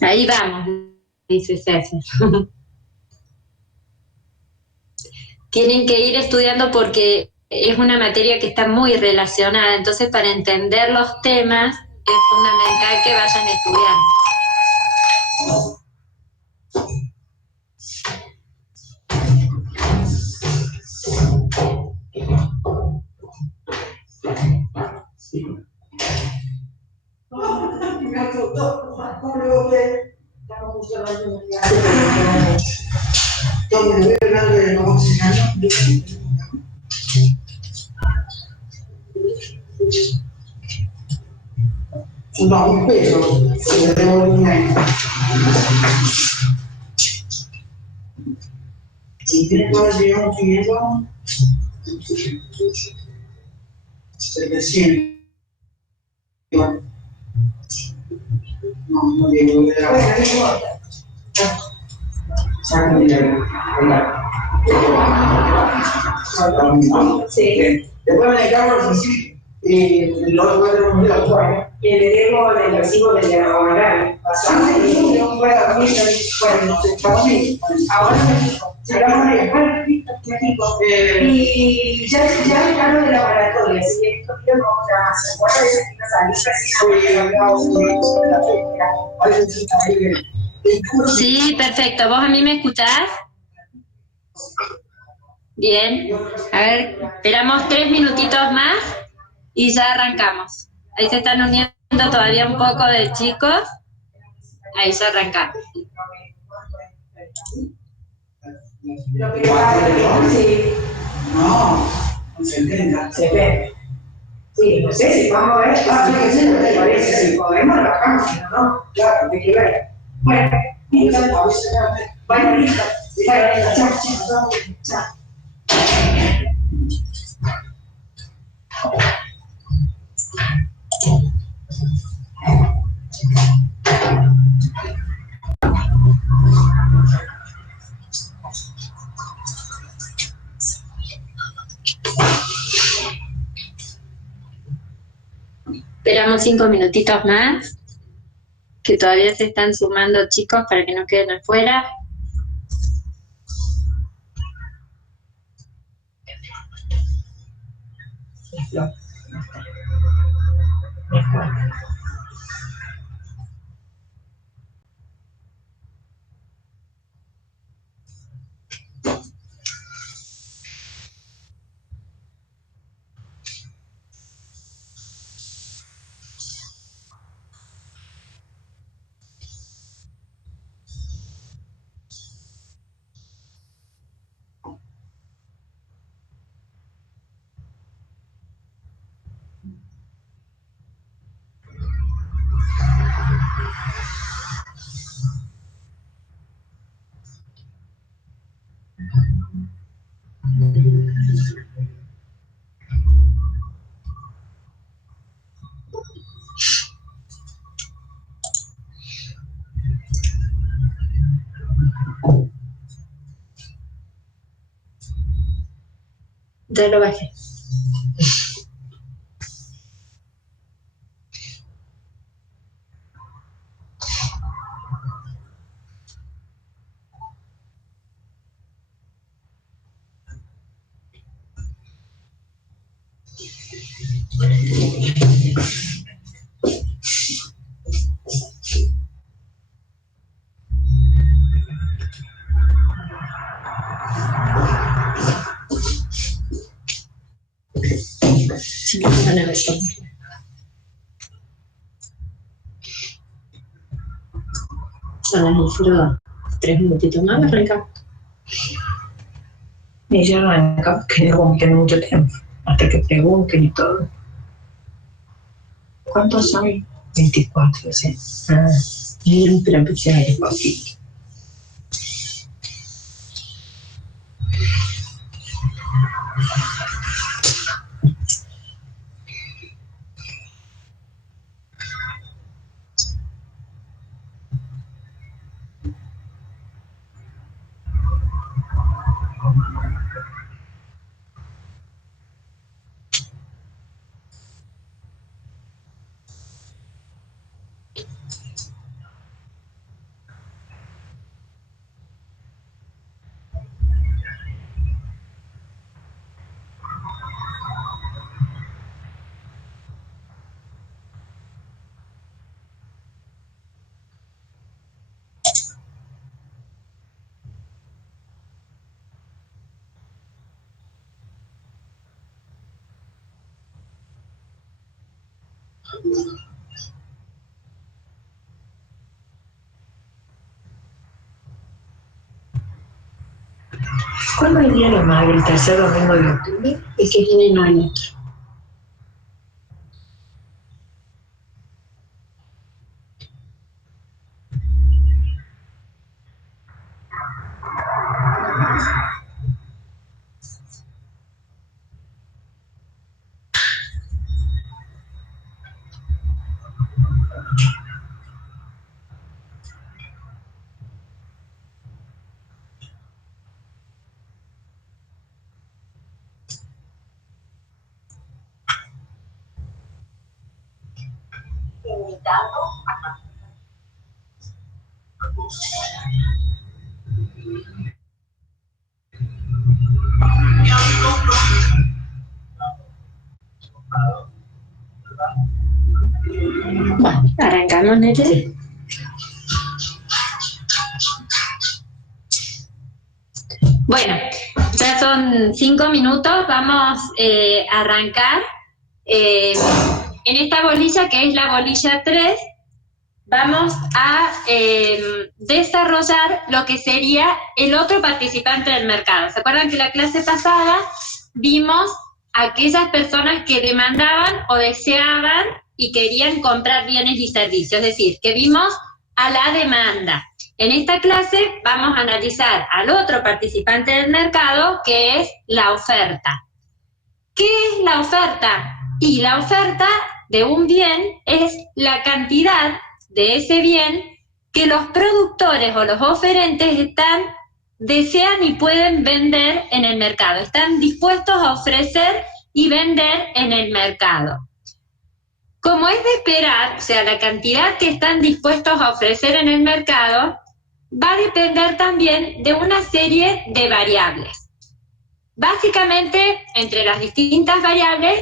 Ahí vamos, dice Ceci. Tienen que ir estudiando porque es una materia que está muy relacionada, entonces para entender los temas es fundamental que vayan estudiando. No, un peso, se le debo un año. Y después digamos que eso, 700. No, no digo de la. Sí. Después me encargo así, y lo otro de la cual. Y le digo el recibo de la horaria. Pasamos y no puedo dormir, bueno, estamos ahí. Ahora me dijo, llegamos a viajar, México. Y ya me hablo de la laboratorio, así que esto quiero no más. Ahora veces que salir casi Sí, perfecto. ¿Vos a mí me escuchás? Bien. A ver, esperamos 3 minutitos más y ya arrancamos. Ahí se están uniendo todavía un poco de chicos. Ahí ya arrancamos. Lo que pasa sí. No, no se entienda. Se ve. Sí, no sé si vamos a ver. Sí, sí, me parece. Si podemos, lo bajamos, si no, no. Claro, hay que ver. Bueno, listo. Bueno, listo. Bueno, chao, chao. Chao. Esperamos 5 minutitos más, que todavía se están sumando chicos para que no queden afuera. Ya lo bajé. Sí, no van a ver todo. Son las 02. 3 minutitos más, arrancamos. Y ya arrancamos, que no como que mucho tiempo, hasta que pregunten y todo. ¿Cuántos son? 24, sí. Ah, pero empecé a ir poquito. ¿Cuándo es el Día de la Madre? ¿El tercer domingo de octubre? El que viene no hay otro. Bueno, arrancamos, Nete. Sí. Bueno, ya son 5 minutos, vamos a arrancar. En esta bolilla, que es la bolilla 3, vamos a desarrollar lo que sería el otro participante del mercado. ¿Se acuerdan que la clase pasada vimos a aquellas personas que demandaban o deseaban y querían comprar bienes y servicios? Es decir, que vimos a la demanda. En esta clase vamos a analizar al otro participante del mercado, que es la oferta. ¿Qué es la oferta? Y la oferta de un bien es la cantidad de ese bien que los productores o los oferentes desean y pueden vender en el mercado, están dispuestos a ofrecer y vender en el mercado. Como es de esperar, o sea, la cantidad que están dispuestos a ofrecer en el mercado va a depender también de una serie de variables. Básicamente, entre las distintas variables,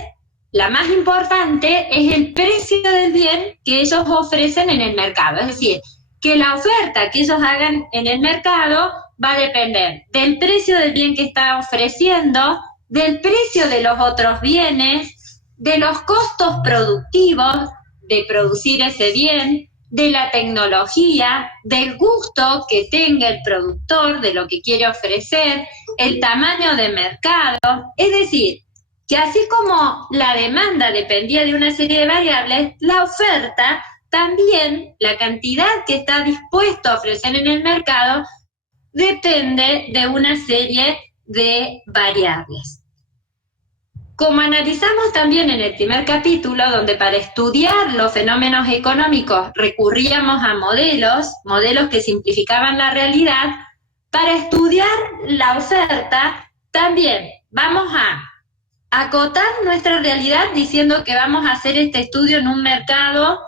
la más importante es el precio del bien que ellos ofrecen en el mercado. Es decir, que la oferta que ellos hagan en el mercado va a depender del precio del bien que está ofreciendo, del precio de los otros bienes, de los costos productivos de producir ese bien, de la tecnología, del gusto que tenga el productor, de lo que quiere ofrecer, el tamaño de mercado. Es decir, que así como la demanda dependía de una serie de variables, la oferta también, la cantidad que está dispuesto a ofrecer en el mercado, depende de una serie de variables. Como analizamos también en el primer capítulo, donde para estudiar los fenómenos económicos recurríamos a modelos que simplificaban la realidad, para estudiar la oferta también vamos a acotar nuestra realidad diciendo que vamos a hacer este estudio en un mercado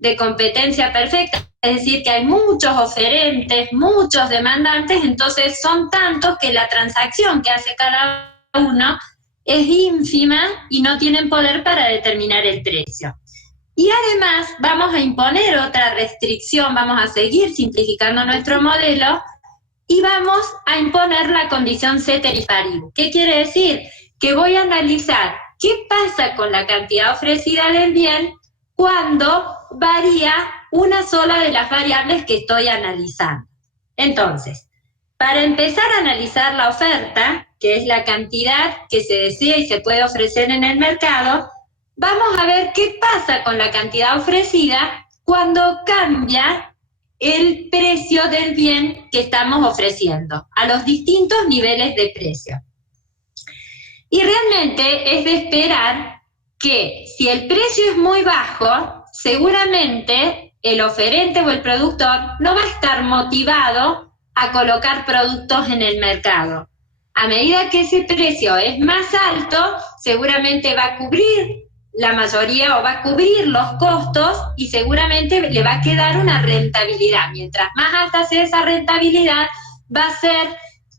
de competencia perfecta, es decir, que hay muchos oferentes, muchos demandantes, entonces son tantos que la transacción que hace cada uno es ínfima y no tienen poder para determinar el precio. Y además vamos a imponer otra restricción, vamos a seguir simplificando nuestro modelo y vamos a imponer la condición ceteris paribus. ¿Qué quiere decir? Que voy a analizar qué pasa con la cantidad ofrecida del bien cuando varía una sola de las variables que estoy analizando. Entonces, para empezar a analizar la oferta, que es la cantidad que se desea y se puede ofrecer en el mercado, vamos a ver qué pasa con la cantidad ofrecida cuando cambia el precio del bien que estamos ofreciendo a los distintos niveles de precio. Y realmente es de esperar que si el precio es muy bajo, seguramente el oferente o el productor no va a estar motivado a colocar productos en el mercado. A medida que ese precio es más alto, seguramente va a cubrir la mayoría o va a cubrir los costos y seguramente le va a quedar una rentabilidad. Mientras más alta sea esa rentabilidad, va a ser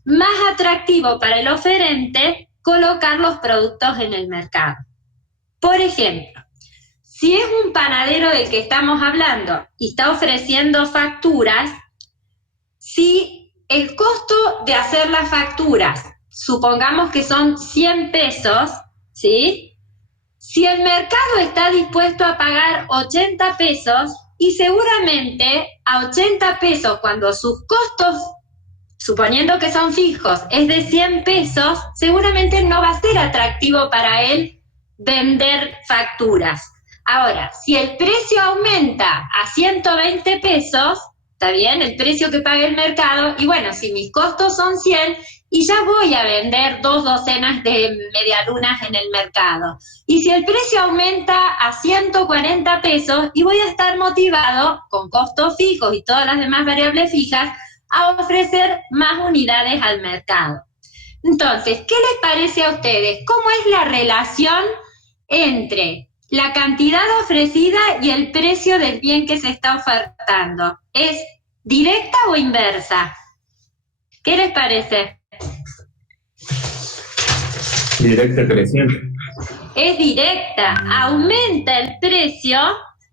más atractivo para el oferente colocar los productos en el mercado. Por ejemplo, si es un panadero del que estamos hablando y está ofreciendo facturas, si el costo de hacer las facturas, supongamos que son 100 pesos, ¿sí? Si el mercado está dispuesto a pagar 80 pesos, y seguramente a 80 pesos cuando sus costos, suponiendo que son fijos, es de 100 pesos, seguramente no va a ser atractivo para él vender facturas. Ahora, si el precio aumenta a 120 pesos, está bien, el precio que paga el mercado, y bueno, si mis costos son 100, y ya voy a vender 2 docenas de medialunas en el mercado. Y si el precio aumenta a 140 pesos, y voy a estar motivado, con costos fijos y todas las demás variables fijas, a ofrecer más unidades al mercado. Entonces, ¿qué les parece a ustedes? ¿Cómo es la relación entre la cantidad ofrecida y el precio del bien que se está ofertando? ¿Es directa o inversa? ¿Qué les parece? Directa creciente. Es directa, aumenta el precio,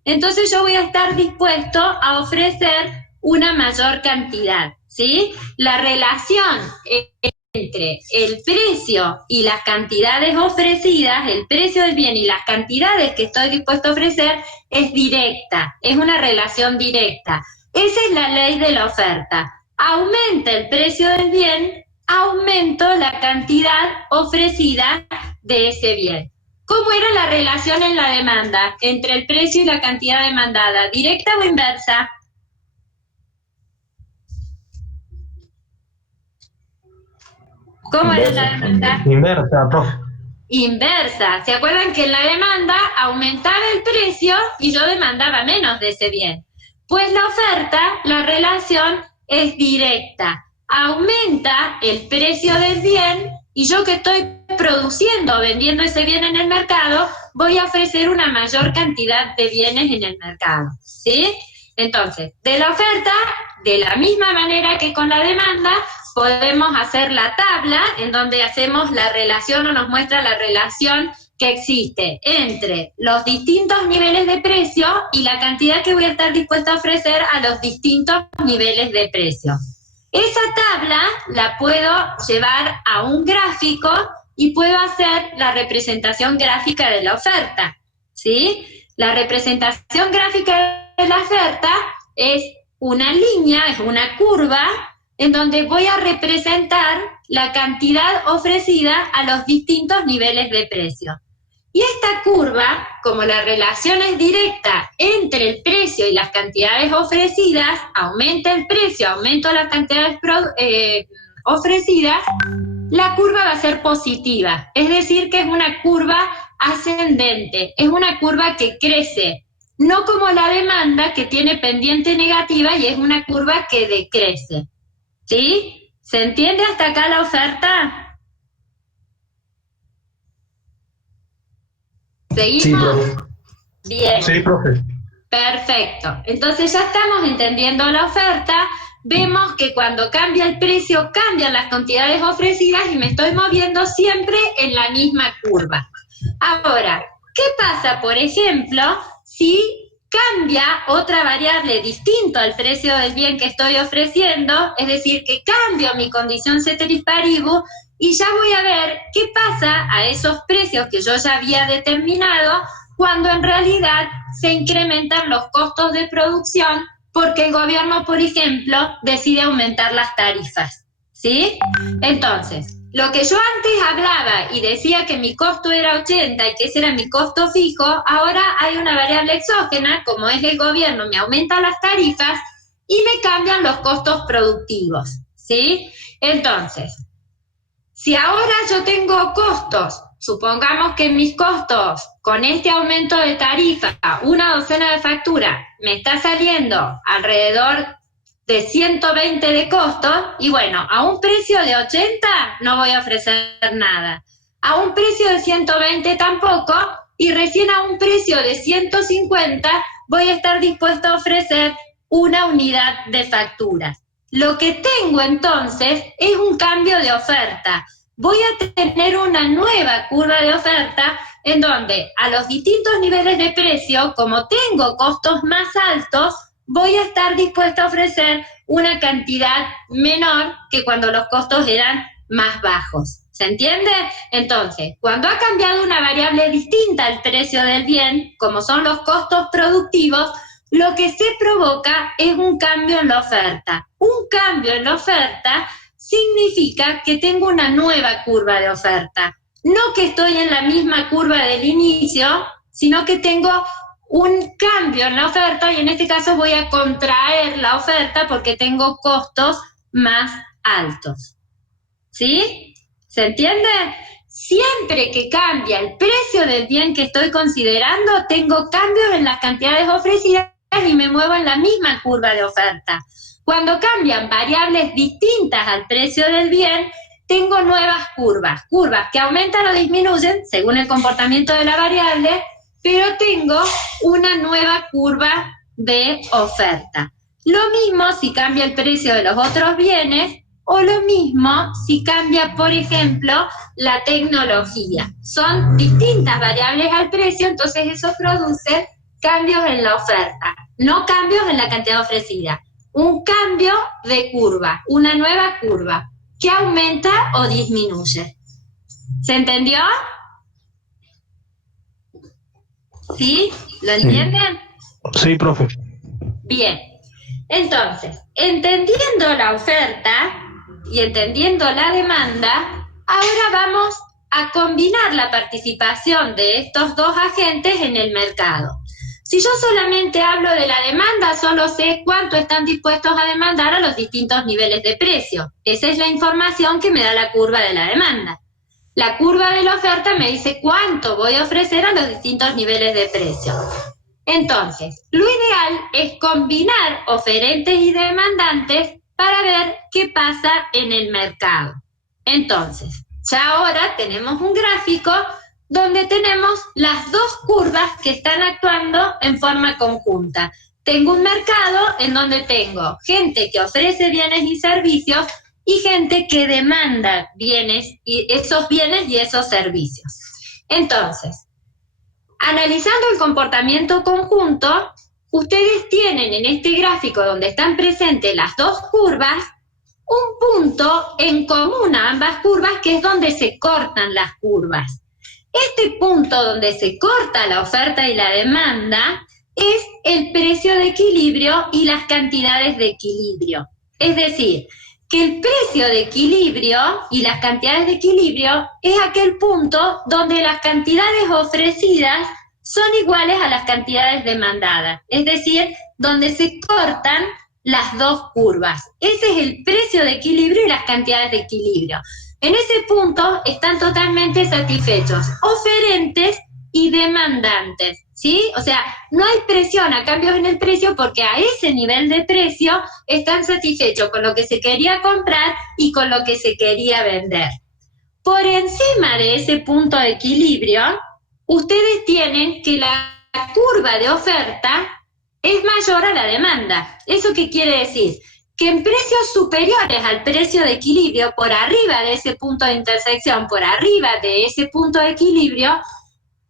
entonces yo voy a estar dispuesto a ofrecer una mayor cantidad, ¿sí? La relación entre el precio y las cantidades ofrecidas, el precio del bien y las cantidades que estoy dispuesto a ofrecer, es directa, es una relación directa. Esa es la ley de la oferta. Aumenta el precio del bien, aumento la cantidad ofrecida de ese bien. ¿Cómo era la relación en la demanda entre el precio y la cantidad demandada? ¿Directa o inversa? ¿Cómo era la demanda? Inversa, profe. Inversa. ¿Se acuerdan que en la demanda aumentaba el precio y yo demandaba menos de ese bien? Pues la oferta, la relación es directa. Aumenta el precio del bien y yo que estoy produciendo o vendiendo ese bien en el mercado, voy a ofrecer una mayor cantidad de bienes en el mercado, ¿sí? Entonces, de la oferta, de la misma manera que con la demanda, podemos hacer la tabla en donde hacemos la relación o nos muestra la relación que existe entre los distintos niveles de precio y la cantidad que voy a estar dispuesta a ofrecer a los distintos niveles de precio. Esa tabla la puedo llevar a un gráfico y puedo hacer la representación gráfica de la oferta, ¿sí? La representación gráfica de la oferta es una línea, es una curva, en donde voy a representar la cantidad ofrecida a los distintos niveles de precio. Y esta curva, como la relación es directa entre el precio y las cantidades ofrecidas, aumenta el precio, aumento las cantidades ofrecidas, la curva va a ser positiva, es decir, que es una curva ascendente, es una curva que crece, no como la demanda que tiene pendiente negativa y es una curva que decrece. ¿Sí? ¿Se entiende hasta acá la oferta? ¿Seguimos? Sí, profe. Bien. Sí, profe. Perfecto. Entonces ya estamos entendiendo la oferta. Vemos que cuando cambia el precio, cambian las cantidades ofrecidas y me estoy moviendo siempre en la misma curva. Ahora, ¿qué pasa, por ejemplo, si cambia otra variable distinto al precio del bien que estoy ofreciendo? Es decir, que cambio mi condición ceteris paribus y ya voy a ver qué pasa a esos precios que yo ya había determinado cuando en realidad se incrementan los costos de producción porque el gobierno, por ejemplo, decide aumentar las tarifas, ¿sí? Entonces, lo que yo antes hablaba y decía que mi costo era 80 y que ese era mi costo fijo, ahora hay una variable exógena, como es el gobierno, me aumenta las tarifas y me cambian los costos productivos, ¿sí? Entonces, si ahora yo tengo costos, supongamos que mis costos con este aumento de tarifa, una docena de facturas, me está saliendo alrededor de 120 de costo, y bueno, a un precio de 80 no voy a ofrecer nada, a un precio de 120 tampoco, y recién a un precio de 150 voy a estar dispuesto a ofrecer una unidad de facturas. Lo que tengo entonces es un cambio de oferta. Voy a tener una nueva curva de oferta en donde a los distintos niveles de precio, como tengo costos más altos, voy a estar dispuesta a ofrecer una cantidad menor que cuando los costos eran más bajos, ¿Se entiende? Entonces, cuando ha cambiado una variable distinta al precio del bien, como son los costos productivos, lo que se provoca es un cambio en la oferta. Un cambio en la oferta significa que tengo una nueva curva de oferta. No que estoy en la misma curva del inicio, sino que tengo un cambio en la oferta y en este caso voy a contraer la oferta porque tengo costos más altos. ¿Sí? ¿Se entiende? Siempre que cambia el precio del bien que estoy considerando, tengo cambios en las cantidades ofrecidas y me muevo en la misma curva de oferta. Cuando cambian variables distintas al precio del bien, tengo nuevas curvas que aumentan o disminuyen según el comportamiento de la variable, pero tengo una nueva curva de oferta. Lo mismo si cambia el precio de los otros bienes, o lo mismo si cambia, por ejemplo, la tecnología. Son distintas variables al precio, entonces eso produce cambios en la oferta, no cambios en la cantidad ofrecida. Un cambio de curva, una nueva curva, que aumenta o disminuye. ¿Se entendió? ¿Sí? ¿Lo entienden? Sí, profe. Bien. Entonces, entendiendo la oferta y entendiendo la demanda, ahora vamos a combinar la participación de estos dos agentes en el mercado. Si yo solamente hablo de la demanda, solo sé cuánto están dispuestos a demandar a los distintos niveles de precio. Esa es la información que me da la curva de la demanda. La curva de la oferta me dice cuánto voy a ofrecer a los distintos niveles de precio. Entonces, lo ideal es combinar oferentes y demandantes para ver qué pasa en el mercado. Entonces, ya ahora tenemos un gráfico donde tenemos las dos curvas que están actuando en forma conjunta. Tengo un mercado en donde tengo gente que ofrece bienes y servicios y gente que demanda bienes y esos servicios. Entonces, analizando el comportamiento conjunto, ustedes tienen en este gráfico donde están presentes las dos curvas, un punto en común a ambas curvas que es donde se cortan las curvas. Este punto donde se corta la oferta y la demanda es el precio de equilibrio y las cantidades de equilibrio. Es decir, que el precio de equilibrio y las cantidades de equilibrio es aquel punto donde las cantidades ofrecidas son iguales a las cantidades demandadas, es decir, donde se cortan las dos curvas. Ese es el precio de equilibrio y las cantidades de equilibrio. En ese punto están totalmente satisfechos oferentes y demandantes, ¿sí? O sea, no hay presión a cambios en el precio porque a ese nivel de precio están satisfechos con lo que se quería comprar y con lo que se quería vender. Por encima de ese punto de equilibrio, ustedes tienen que la curva de oferta es mayor a la demanda. ¿Eso qué quiere decir? Que en precios superiores al precio de equilibrio, por arriba de ese punto de intersección, por arriba de ese punto de equilibrio,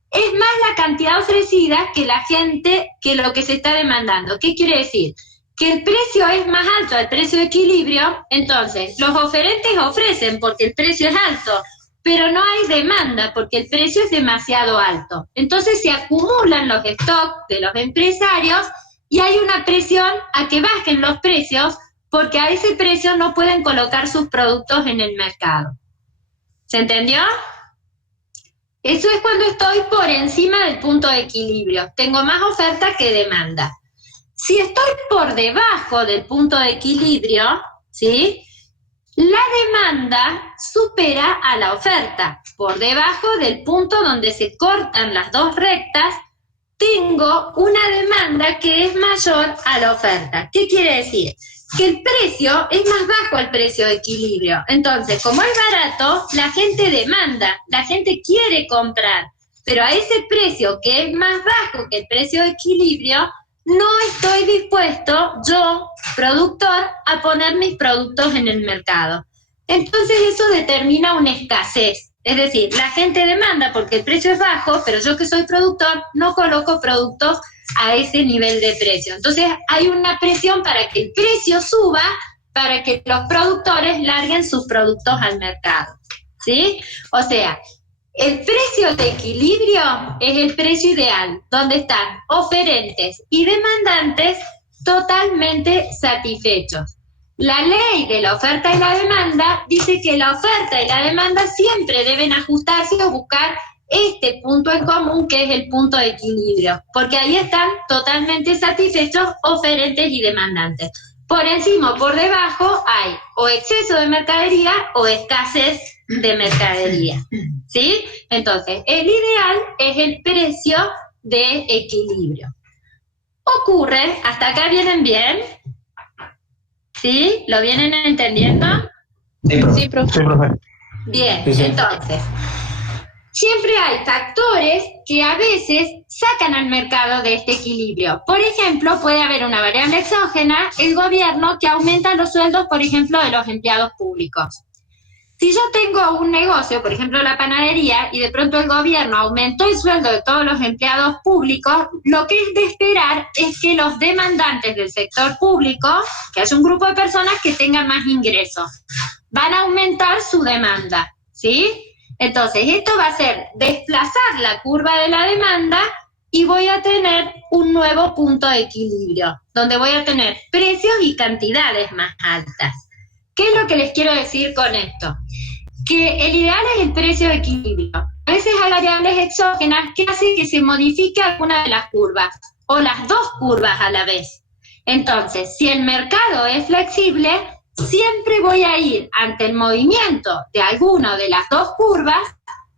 es más la cantidad ofrecida que lo que se está demandando. ¿Qué quiere decir? Que el precio es más alto al precio de equilibrio, entonces los oferentes ofrecen porque el precio es alto, pero no hay demanda porque el precio es demasiado alto. Entonces se acumulan los stocks de los empresarios y hay una presión a que bajen los precios porque a ese precio no pueden colocar sus productos en el mercado. ¿Se entendió? Eso es cuando estoy por encima del punto de equilibrio. Tengo más oferta que demanda. Si estoy por debajo del punto de equilibrio, ¿sí?, la demanda supera a la oferta. Por debajo del punto donde se cortan las dos rectas, tengo una demanda que es mayor a la oferta. ¿Qué quiere decir? Que el precio es más bajo al precio de equilibrio. Entonces, como es barato, la gente demanda, la gente quiere comprar, pero a ese precio que es más bajo que el precio de equilibrio, no estoy dispuesto, yo, productor, a poner mis productos en el mercado. Entonces eso determina una escasez. Es decir, la gente demanda porque el precio es bajo, pero yo que soy productor no coloco productos a ese nivel de precio. Entonces hay una presión para que el precio suba, para que los productores larguen sus productos al mercado. ¿sí? O sea, el precio de equilibrio es el precio ideal, donde están oferentes y demandantes totalmente satisfechos. La ley de la oferta y la demanda dice que la oferta y la demanda siempre deben ajustarse o buscar este punto en común, que es el punto de equilibrio, porque ahí están totalmente satisfechos oferentes y demandantes. Por encima o por debajo hay o exceso de mercadería o escasez de mercadería, ¿sí? Entonces, el ideal es el precio de equilibrio. Ocurre, ¿hasta acá vienen bien? ¿Sí? ¿Lo vienen entendiendo? Sí, profe. Sí, profe. Sí, profe. Bien, Sí, sí. entonces, siempre hay factores que a veces sacan al mercado de este equilibrio. Por ejemplo, puede haber una variable exógena, el gobierno, que aumenta los sueldos, por ejemplo, de los empleados públicos. Si yo tengo un negocio, por ejemplo la panadería, y de pronto el gobierno aumentó el sueldo de todos los empleados públicos, lo que es de esperar es que los demandantes del sector público, que es un grupo de personas que tengan más ingresos, van a aumentar su demanda, ¿sí? Entonces, esto va a ser desplazar la curva de la demanda y voy a tener un nuevo punto de equilibrio, donde voy a tener precios y cantidades más altas. ¿Qué es lo que les quiero decir con esto? Que el ideal es el precio de equilibrio. A veces hay variables exógenas que hacen que se modifique alguna de las curvas o las dos curvas a la vez. Entonces, si el mercado es flexible, siempre voy a ir ante el movimiento de alguna de las dos curvas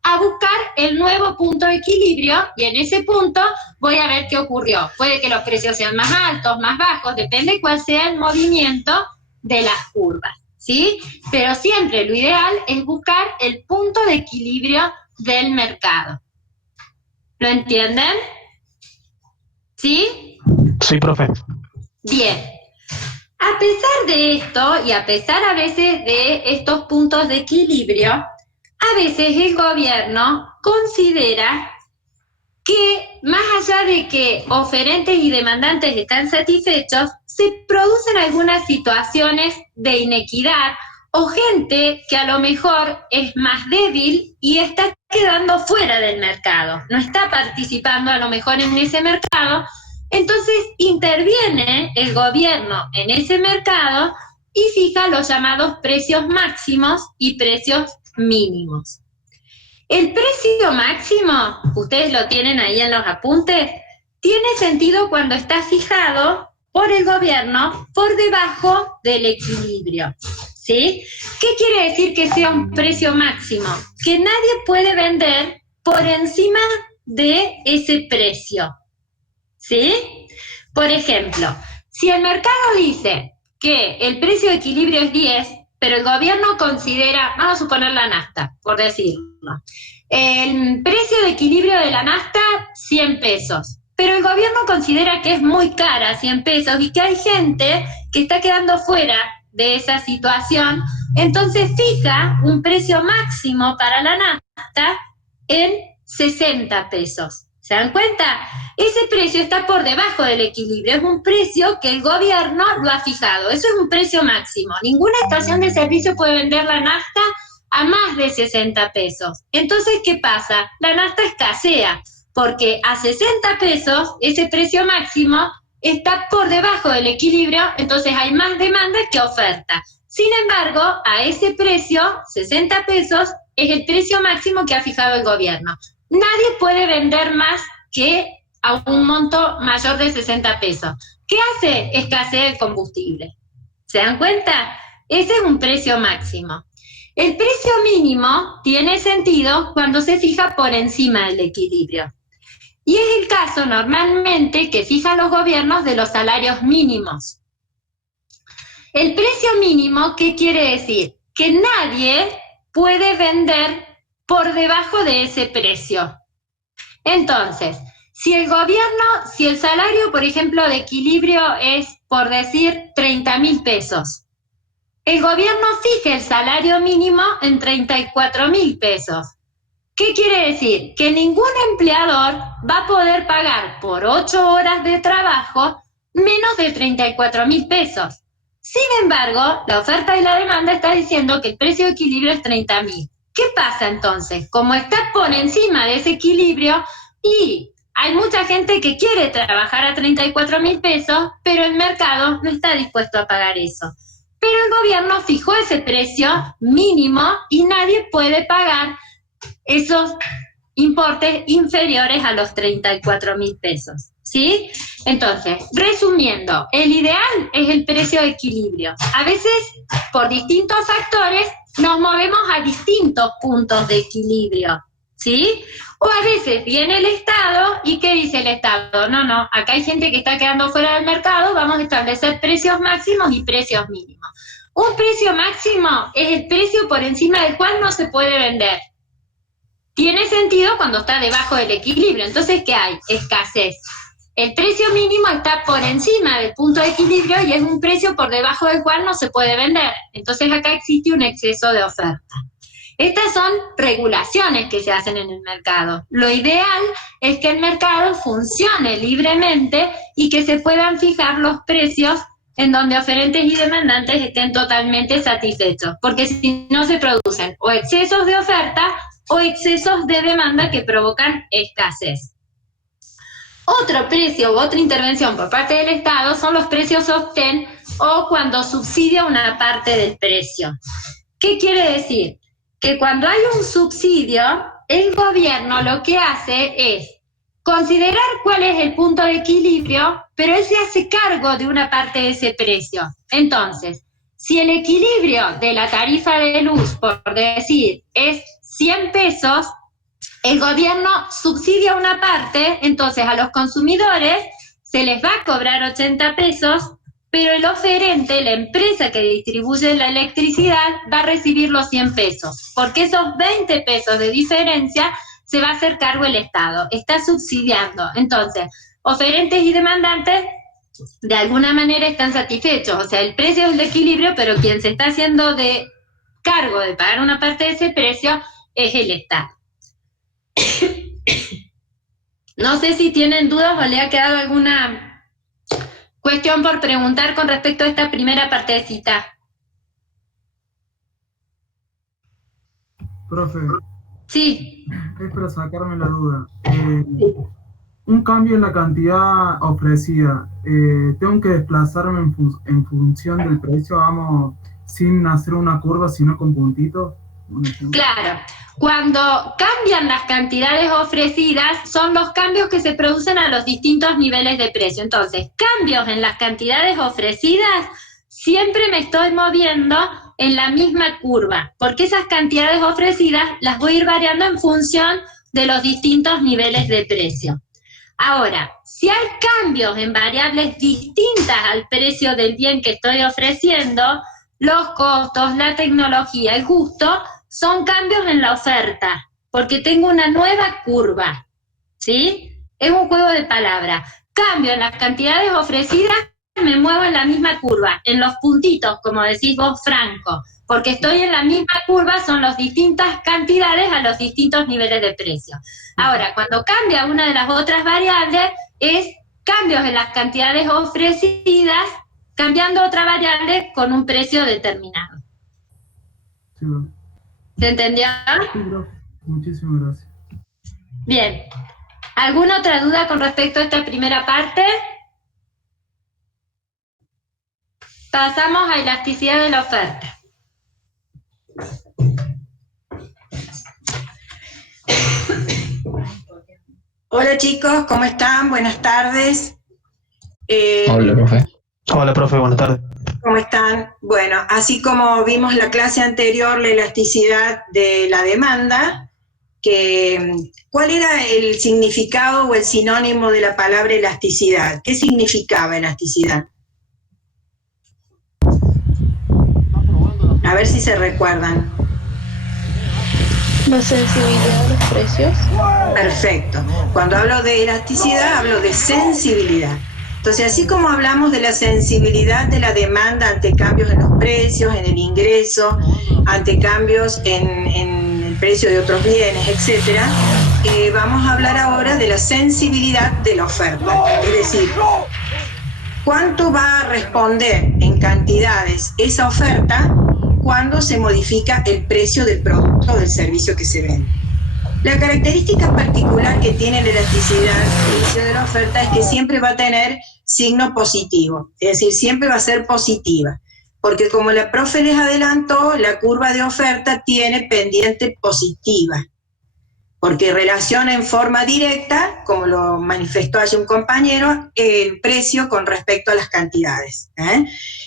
a buscar el nuevo punto de equilibrio y en ese punto voy a ver qué ocurrió. Puede que los precios sean más altos, más bajos, depende cuál sea el movimiento de las curvas, ¿sí? Pero siempre lo ideal es buscar el punto de equilibrio del mercado. ¿Lo entienden? ¿Sí? Sí, profe. Bien. A pesar de esto, y a pesar a veces de estos puntos de equilibrio, a veces el gobierno considera que más allá de que oferentes y demandantes están satisfechos, se producen algunas situaciones de inequidad o gente que a lo mejor es más débil y está quedando fuera del mercado, no está participando a lo mejor en ese mercado. Entonces interviene el gobierno en ese mercado y fija los llamados precios máximos y precios mínimos. El precio máximo, ustedes lo tienen ahí en los apuntes, tiene sentido cuando está fijado por el gobierno por debajo del equilibrio, ¿sí? ¿Qué quiere decir que sea un precio máximo? Que nadie puede vender por encima de ese precio, ¿sí? Por ejemplo, si el mercado dice que el precio de equilibrio es 10, pero el gobierno considera, vamos a suponer la nafta, por decirlo, el precio de equilibrio de la nafta, 100 pesos, pero el gobierno considera que es muy cara, 100 pesos, y que hay gente que está quedando fuera de esa situación, entonces fija un precio máximo para la nafta en 60 pesos. ¿Se dan cuenta? Ese precio está por debajo del equilibrio, es un precio que el gobierno lo ha fijado, eso es un precio máximo. Ninguna estación de servicio puede vender la nafta a más de 60 pesos. Entonces, ¿qué pasa? La nafta escasea, porque a 60 pesos ese precio máximo está por debajo del equilibrio, entonces hay más demanda que oferta. Sin embargo, a ese precio, 60 pesos, es el precio máximo que ha fijado el gobierno. Nadie puede vender más que a un monto mayor de 60 pesos. ¿Qué hace? Escasea el combustible. ¿Se dan cuenta? Ese es un precio máximo. El precio mínimo tiene sentido cuando se fija por encima del equilibrio. Y es el caso normalmente que fijan los gobiernos de los salarios mínimos. El precio mínimo, ¿qué quiere decir? Que nadie puede vender por debajo de ese precio. Entonces, si el salario, por ejemplo, de equilibrio es, por decir, 30.000 pesos, el gobierno fija el salario mínimo en 34.000 pesos. ¿Qué quiere decir? Que ningún empleador va a poder pagar por 8 horas de trabajo menos de 34.000 pesos. Sin embargo, la oferta y la demanda está diciendo que el precio de equilibrio es 30.000. ¿Qué pasa entonces? Como está por encima de ese equilibrio y hay mucha gente que quiere trabajar a 34.000 pesos, pero el mercado no está dispuesto a pagar eso. Pero el gobierno fijó ese precio mínimo y nadie puede pagar esos importes inferiores a los 34.000 pesos, ¿sí? Entonces, resumiendo, el ideal es el precio de equilibrio. A veces, por distintos factores, nos movemos a distintos puntos de equilibrio, ¿sí? O a veces viene el Estado y ¿qué dice el Estado? No, acá hay gente que está quedando fuera del mercado, vamos a establecer precios máximos y precios mínimos. Un precio máximo es el precio por encima del cual no se puede vender. Tiene sentido cuando está debajo del equilibrio. Entonces, ¿qué hay? Escasez. El precio mínimo está por encima del punto de equilibrio y es un precio por debajo del cual no se puede vender. Entonces, acá existe un exceso de oferta. Estas son regulaciones que se hacen en el mercado. Lo ideal es que el mercado funcione libremente y que se puedan fijar los precios en donde oferentes y demandantes estén totalmente satisfechos, porque si no se producen o excesos de oferta o excesos de demanda que provocan escasez. Otro precio u otra intervención por parte del Estado son los precios sostén o cuando subsidia una parte del precio. ¿Qué quiere decir? Que cuando hay un subsidio, el gobierno lo que hace es considerar cuál es el punto de equilibrio, pero él se hace cargo de una parte de ese precio. Entonces, si el equilibrio de la tarifa de luz, por decir, es 100 pesos, el gobierno subsidia una parte, entonces a los consumidores se les va a cobrar 80 pesos, pero el oferente, la empresa que distribuye la electricidad, va a recibir los 100 pesos, porque esos 20 pesos de diferencia se va a hacer cargo el Estado, está subsidiando. Entonces, oferentes y demandantes de alguna manera están satisfechos, o sea, el precio es el equilibrio, pero quien se está haciendo de cargo de pagar una parte de ese precio es el Estado. No sé si tienen dudas o le ha quedado alguna cuestión por preguntar con respecto a esta primera partecita. Profe. Sí. Es para sacarme la duda. Un cambio en la cantidad ofrecida, ¿tengo que desplazarme en función del precio, vamos, sin hacer una curva, sino con puntitos? Claro. Cuando cambian las cantidades ofrecidas, son los cambios que se producen a los distintos niveles de precio. Entonces, cambios en las cantidades ofrecidas, siempre me estoy moviendo en la misma curva, porque esas cantidades ofrecidas las voy a ir variando en función de los distintos niveles de precio. Ahora, si hay cambios en variables distintas al precio del bien que estoy ofreciendo, los costos, la tecnología, el gusto, son cambios en la oferta, porque tengo una nueva curva, ¿sí? Es un juego de palabras. Cambio en las cantidades ofrecidas, me muevo en la misma curva, en los puntitos, como decís vos, Franco, porque estoy en la misma curva, son las distintas cantidades a los distintos niveles de precio. Ahora, cuando cambia una de las otras variables, es cambios en las cantidades ofrecidas, cambiando otra variable con un precio determinado. Sí, ¿Se entendió? sí, profe. Muchísimas gracias. Bien. ¿Alguna otra duda con respecto a esta primera parte? Pasamos a elasticidad de la oferta. Hola chicos, ¿cómo están? Buenas tardes. Hola, profe. Hola, profe, buenas tardes. ¿Cómo están? Bueno, así como vimos la clase anterior, la elasticidad de la demanda, ¿cuál era el significado o el sinónimo de la palabra elasticidad? ¿Qué significaba elasticidad? A ver si se recuerdan. La sensibilidad de los precios. Perfecto. Cuando hablo de elasticidad, hablo de sensibilidad. Entonces, así como hablamos de la sensibilidad de la demanda ante cambios en los precios, en el ingreso, ante cambios en el precio de otros bienes, etc., vamos a hablar ahora de la sensibilidad de la oferta. Es decir, ¿cuánto va a responder en cantidades esa oferta cuando se modifica el precio del producto o del servicio que se vende. La característica particular que tiene la elasticidad del precio de la oferta es que siempre va a tener signo positivo, es decir, siempre va a ser positiva, porque como la profe les adelantó, la curva de oferta tiene pendiente positiva, porque relaciona en forma directa, como lo manifestó allí un compañero, el precio con respecto a las cantidades.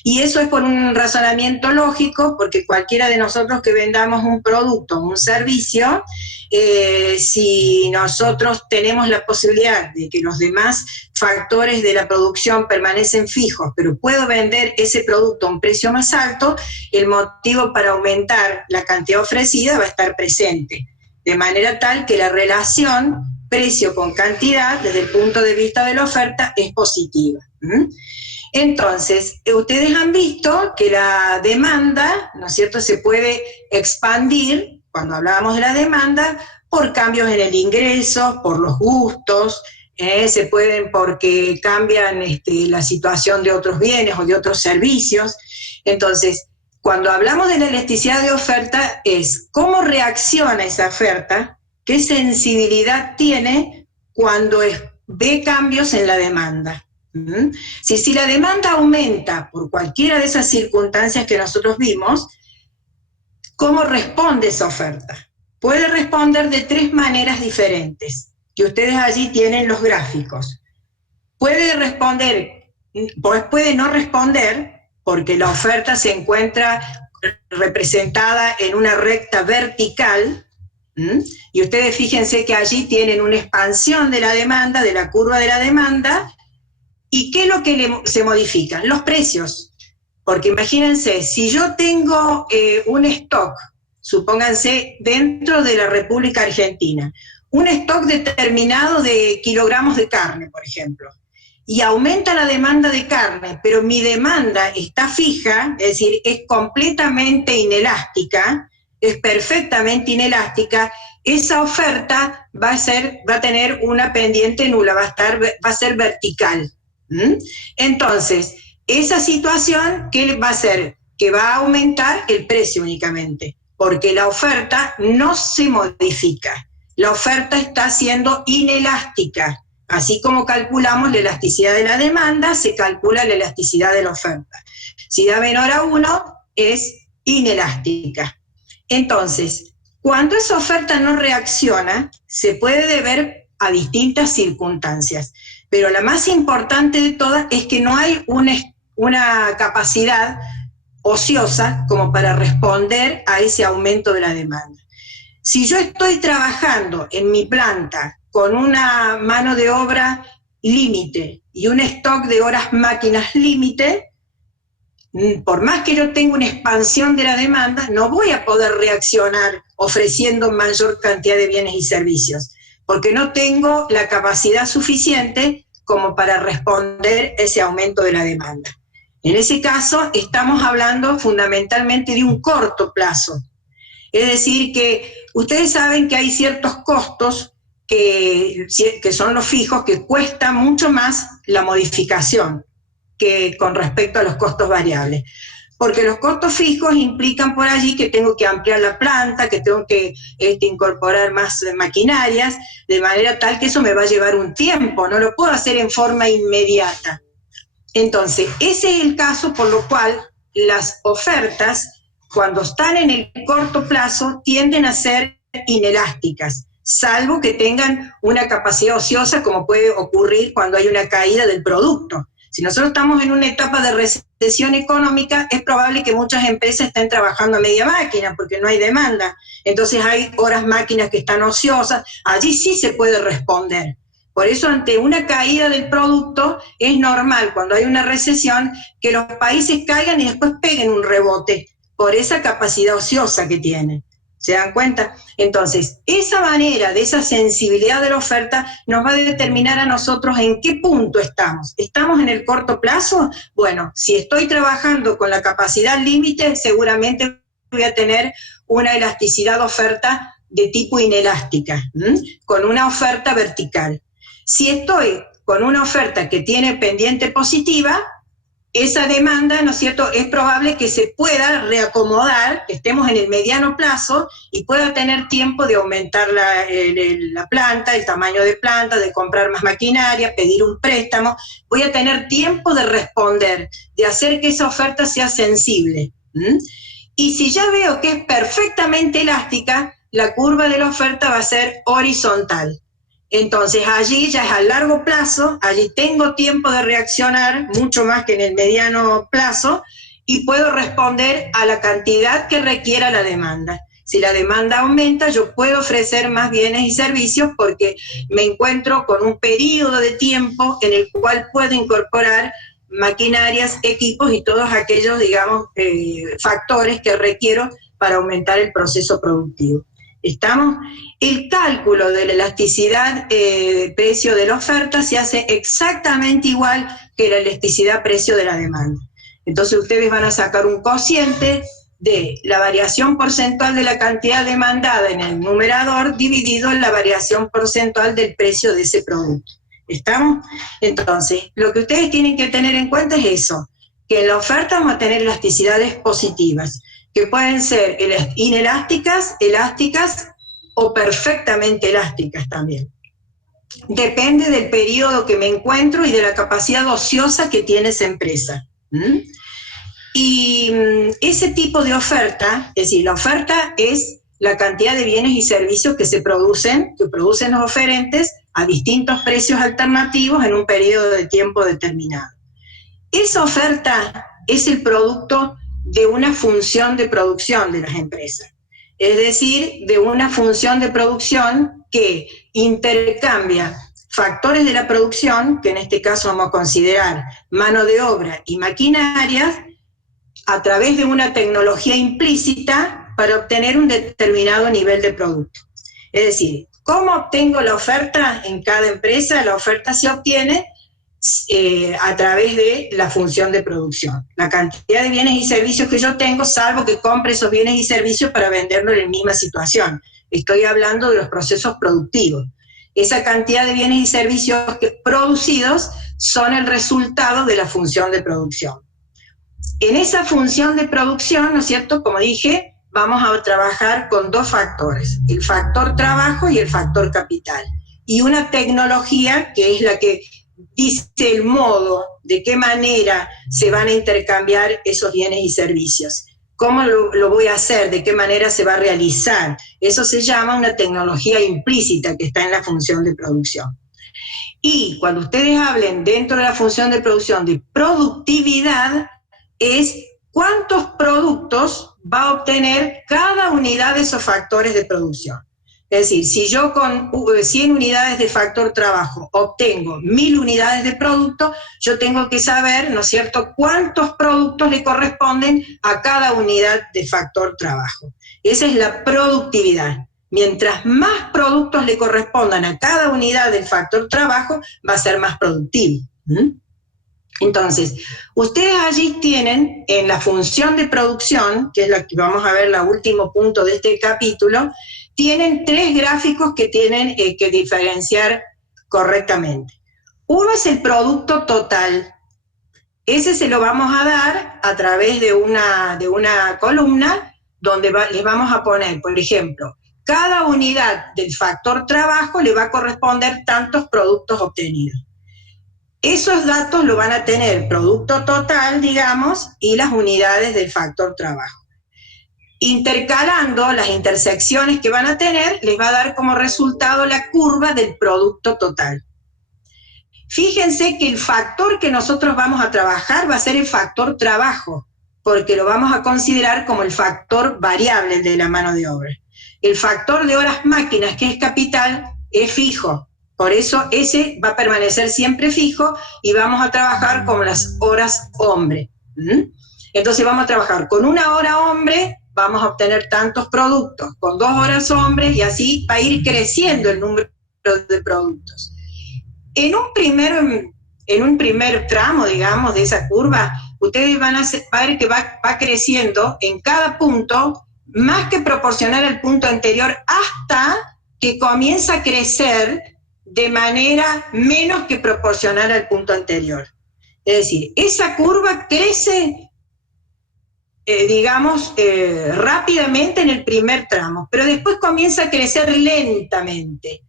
Y eso es por un razonamiento lógico, porque cualquiera de nosotros que vendamos un producto o un servicio, si nosotros tenemos la posibilidad de que los demás factores de la producción permanecen fijos, pero puedo vender ese producto a un precio más alto, el motivo para aumentar la cantidad ofrecida va a estar presente. De manera tal que la relación precio con cantidad, desde el punto de vista de la oferta, es positiva. Entonces, ustedes han visto que la demanda, ¿no es cierto?, se puede expandir, cuando hablábamos de la demanda, por cambios en el ingreso, por los gustos, se pueden porque cambian la situación de otros bienes o de otros servicios. Entonces, cuando hablamos de la elasticidad de oferta es cómo reacciona esa oferta, qué sensibilidad tiene cuando ve cambios en la demanda. Si la demanda aumenta por cualquiera de esas circunstancias que nosotros vimos, ¿cómo responde esa oferta? Puede responder de 3 maneras diferentes, que ustedes allí tienen los gráficos. Puede responder, pues puede no responder, porque la oferta se encuentra representada en una recta vertical, y ustedes fíjense que allí tienen una expansión de la demanda, de la curva de la demanda, ¿y qué es lo que se modifican? Los precios, porque imagínense, si yo tengo un stock, supónganse dentro de la República Argentina, un stock determinado de kilogramos de carne, por ejemplo, y aumenta la demanda de carne, pero mi demanda está fija, es decir, es completamente inelástica, es perfectamente inelástica, esa oferta va a tener una pendiente nula, va a ser vertical. Entonces, esa situación, ¿qué va a hacer? Que va a aumentar el precio únicamente, porque la oferta no se modifica, la oferta está siendo inelástica. Así como calculamos la elasticidad de la demanda, se calcula la elasticidad de la oferta. Si da menor a 1, es inelástica. Entonces, cuando esa oferta no reacciona, se puede deber a distintas circunstancias. Pero la más importante de todas es que no hay una capacidad ociosa como para responder a ese aumento de la demanda. Si yo estoy trabajando en mi planta con una mano de obra límite y un stock de horas máquinas límite, por más que yo tenga una expansión de la demanda, no voy a poder reaccionar ofreciendo mayor cantidad de bienes y servicios, porque no tengo la capacidad suficiente como para responder ese aumento de la demanda. En ese caso, estamos hablando fundamentalmente de un corto plazo. Es decir, que ustedes saben que hay ciertos costos que son los fijos, que cuesta mucho más la modificación que con respecto a los costos variables. Porque los costos fijos implican por allí que tengo que ampliar la planta, que tengo que incorporar más maquinarias, de manera tal que eso me va a llevar un tiempo, no lo puedo hacer en forma inmediata. Entonces, ese es el caso por lo cual las ofertas, cuando están en el corto plazo, tienden a ser inelásticas, salvo que tengan una capacidad ociosa, como puede ocurrir cuando hay una caída del producto. Si nosotros estamos en una etapa de recesión económica, es probable que muchas empresas estén trabajando a media máquina porque no hay demanda. Entonces hay horas máquinas que están ociosas, allí sí se puede responder. Por eso, ante una caída del producto, es normal cuando hay una recesión que los países caigan y después peguen un rebote por esa capacidad ociosa que tienen. ¿Se dan cuenta? Entonces, esa manera, de esa sensibilidad de la oferta, nos va a determinar a nosotros en qué punto estamos. ¿Estamos en el corto plazo? Bueno, si estoy trabajando con la capacidad límite, seguramente voy a tener una elasticidad de oferta de tipo inelástica, con una oferta vertical. Si estoy con una oferta que tiene pendiente positiva, esa demanda, ¿no es cierto?, es probable que se pueda reacomodar, que estemos en el mediano plazo y pueda tener tiempo de aumentar la planta, el tamaño de planta, de comprar más maquinaria, pedir un préstamo. Voy a tener tiempo de responder, de hacer que esa oferta sea sensible. Y si ya veo que es perfectamente elástica, la curva de la oferta va a ser horizontal. Entonces allí ya es a largo plazo, allí tengo tiempo de reaccionar, mucho más que en el mediano plazo, y puedo responder a la cantidad que requiera la demanda. Si la demanda aumenta, yo puedo ofrecer más bienes y servicios porque me encuentro con un periodo de tiempo en el cual puedo incorporar maquinarias, equipos y todos aquellos, digamos, factores que requiero para aumentar el proceso productivo. ¿Estamos? El cálculo de la elasticidad precio de la oferta se hace exactamente igual que la elasticidad precio de la demanda. Entonces ustedes van a sacar un cociente de la variación porcentual de la cantidad demandada en el numerador dividido en la variación porcentual del precio de ese producto. ¿Estamos? Entonces, lo que ustedes tienen que tener en cuenta es eso, que en la oferta vamos a tener elasticidades positivas, que pueden ser inelásticas, elásticas o perfectamente elásticas también. Depende del periodo que me encuentro y de la capacidad ociosa que tiene esa empresa. Y ese tipo de oferta, es decir, la oferta es la cantidad de bienes y servicios que producen los oferentes a distintos precios alternativos en un periodo de tiempo determinado. Esa oferta es el producto de una función de producción de las empresas, es decir, de una función de producción que intercambia factores de la producción, que en este caso vamos a considerar mano de obra y maquinarias, a través de una tecnología implícita para obtener un determinado nivel de producto. Es decir, ¿cómo obtengo la oferta en cada empresa? La oferta se obtiene a través de la función de producción. La cantidad de bienes y servicios que yo tengo, salvo que compre esos bienes y servicios para venderlos en la misma situación. Estoy hablando de los procesos productivos. Esa cantidad de bienes y servicios producidos son el resultado de la función de producción. En esa función de producción, ¿no es cierto?, como dije, vamos a trabajar con dos factores, el factor trabajo y el factor capital. Y una tecnología que es la que dice el modo, de qué manera se van a intercambiar esos bienes y servicios. ¿Cómo lo voy a hacer? ¿De qué manera se va a realizar? Eso se llama una tecnología implícita que está en la función de producción. Y cuando ustedes hablen dentro de la función de producción de productividad, es cuántos productos va a obtener cada unidad de esos factores de producción. Es decir, si yo con 100 unidades de factor trabajo obtengo 1000 unidades de producto, yo tengo que saber, ¿no es cierto?, cuántos productos le corresponden a cada unidad de factor trabajo. Esa es la productividad. Mientras más productos le correspondan a cada unidad del factor trabajo, va a ser más productivo. Entonces, ustedes allí tienen en la función de producción, que es la que vamos a ver, el último punto de este capítulo, tienen tres gráficos que tienen que diferenciar correctamente. Uno es el producto total. Ese se lo vamos a dar a través de una columna donde les vamos a poner, por ejemplo, cada unidad del factor trabajo le va a corresponder tantos productos obtenidos. Esos datos lo van a tener producto total, digamos, y las unidades del factor trabajo. Intercalando las intersecciones que van a tener, les va a dar como resultado la curva del producto total. Fíjense que el factor que nosotros vamos a trabajar va a ser el factor trabajo, porque lo vamos a considerar como el factor variable de la mano de obra. El factor de horas máquinas, que es capital, es fijo. Por eso ese va a permanecer siempre fijo y vamos a trabajar con las horas hombre. Entonces vamos a trabajar con 1 hora hombre, vamos a obtener tantos productos, con 2 horas hombre, y así va a ir creciendo el número de productos. En un primer tramo, digamos, de esa curva, ustedes van a ver que va creciendo en cada punto, más que proporcional al punto anterior, hasta que comienza a crecer de manera menos que proporcional al punto anterior. Es decir, esa curva crece, rápidamente en el primer tramo, pero después comienza a crecer lentamente.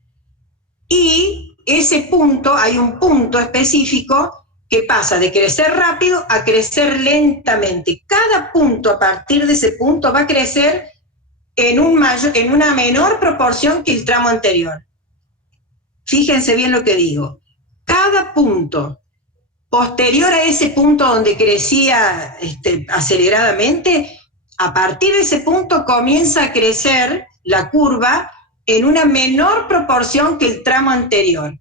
Y ese punto, hay un punto específico que pasa de crecer rápido a crecer lentamente. Cada punto a partir de ese punto va a crecer en una menor proporción que el tramo anterior. Fíjense bien lo que digo. Cada punto posterior a ese punto donde crecía aceleradamente, a partir de ese punto comienza a crecer la curva en una menor proporción que el tramo anterior,